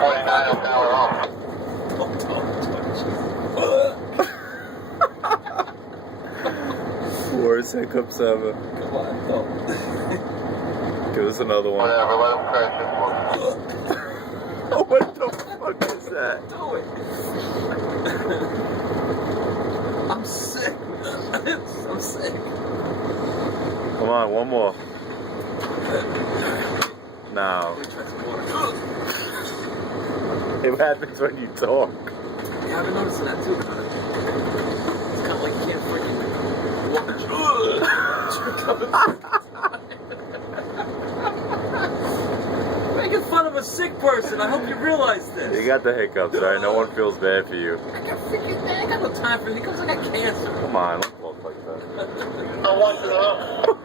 49 O'Fallon Home. Worst hiccups ever. Come on, don't. Give us another one. Whatever, let him crash this one. Oh, what the fuck is that? Do it. I'm sick. I'm sick. Come on, one more. Now, Let me try some water. it happens when you talk. Yeah, I've been noticing that too, kind of. It's kind of like you can't freaking watch. Making fun of a sick person. I hope you realize this. You got the hiccups, right? No one feels bad for you. I got no time for hiccups. I got cancer. Come on, don't talk like that. I want to know.